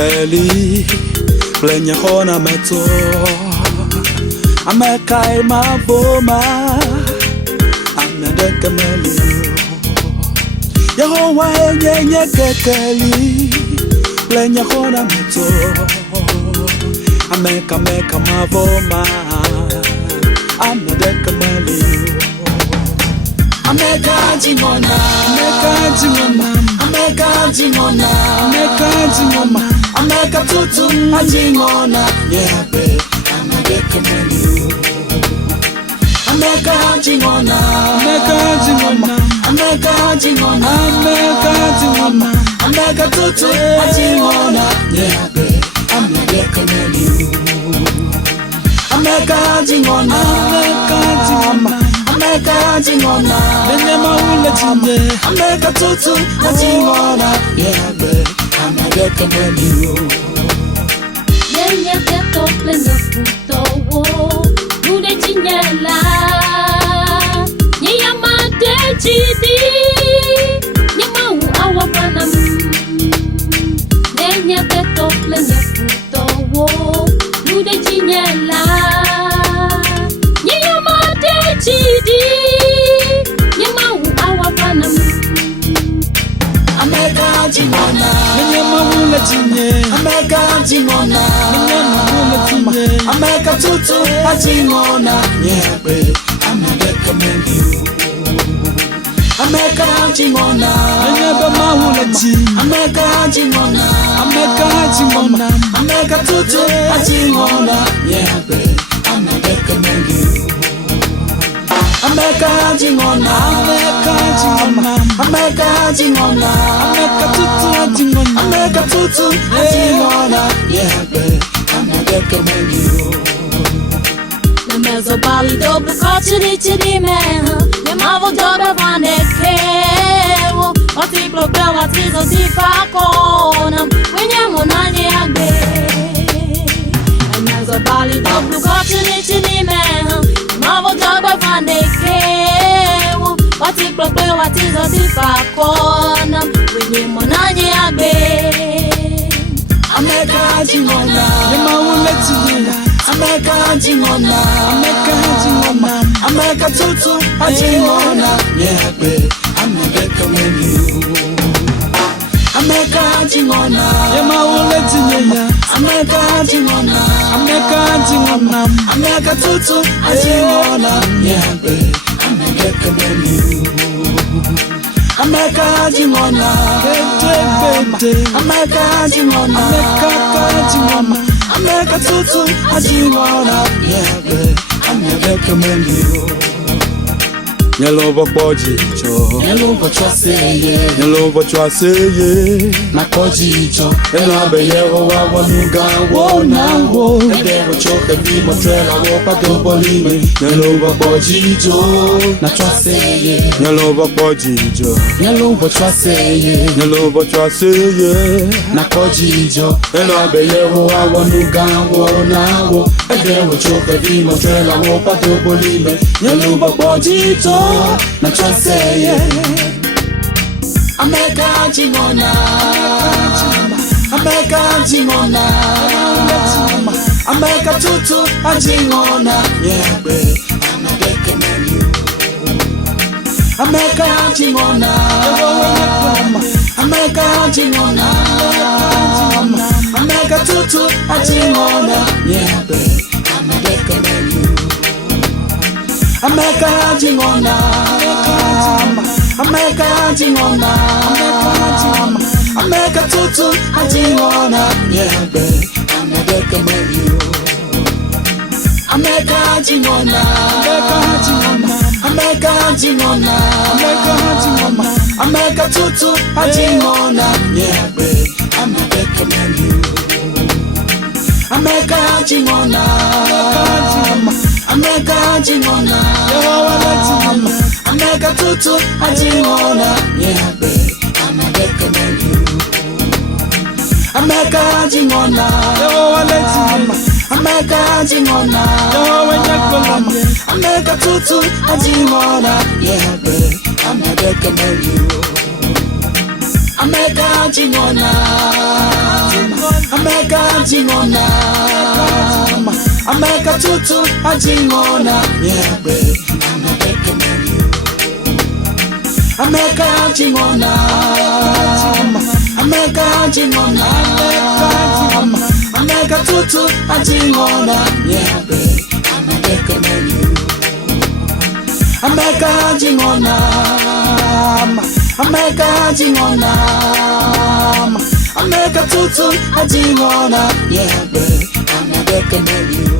kekeli Plenya hona meto Amekai mavoma Amedeke melio Yehowa enye kekeli Plenya hona meto Ameka mavoma Amedeke melio Ameka jingona Ameka tutu ajingona Yebe Amedeke melio Ameka jingona Ameka tutu ajingona Yebe Amedeke melio Ameka jingona Lenye maule tinye Ameka tutu ajingona Yebe Amedeke melio Lenye keto lenye futo Nude chinyela Nye yamade chidi Nye mau awapanam Lenye keto lenye futo Nude chinyela Nye yamade chidi Nye mau awapanam Ameka jingona Lenye maule tinye Ameka jingona Ameka tutu ajingona Yebe Amedeke melio Ameka jingona Yebe maule tinye Ameka jingona Ameka tutu ajingona Yebe Amedeke melio Ameka jingona Ameka tutu ajingona Ameka tutu ajingona Yebe Amedeke melio Nemezo bali dobu kochiri chiri meha Nemavo dobe vane kewo Wati bloke watizo sifakona Wenye monanye agbe Nemezo bali dobu kochiri chiri meha Nemavo dobe vane kewo Wati bloke watizo sifakona Wenye monanye agbe Ameka jingona Maule tinye Ameka jingona Ameka tutu ajingona Yebe Amedeke melio Ameka jingona Maule tinye Ameka jingona Ameka tutu ajingona Yebe Amedeke melio Ameka jingona Ameka jingona Ameka tutu ajingona Yebe Amedeke melio Nyelova pojicho Nyelova chwaseye Na pojicho Elabe Yehowa wanuga wonawo Edewo choke bimo trela wopa dobolime Nyelova pojicho Na chwaseye Nyelova pojicho Nyelova chwaseye Na pojicho Elabe Yehowa wanuga wonawo Edewo choke bimo trela wopa dobolime Nyelova pojicho Na chwaseye Ameka jingona Ameka tutu ajingona Yebe Amedeke melio Ameka jingona Ameka tutu ajingona Yebe Amedeke melio Ameka jingona Ameka tutu ajingona Yebe Amedeke melio Ameka jingona Ameka tutu ajingona Yebe Amedeke melio Ameka jingona Ameka tutu ajingona Yebe Amedeke melio Ameka jingona Ameka jingona Ameka tutu ajingona Yebe Amedeke melio Ameka jingona jingona Ameka tutu ajingona Yebe Ameka melu Ameka jingona Ameka jingona Ameka tutu ajingona Yebe Ameka melu Ameka jingona Ameka jingona Ameka tutu ajingona Yebe Ameka melu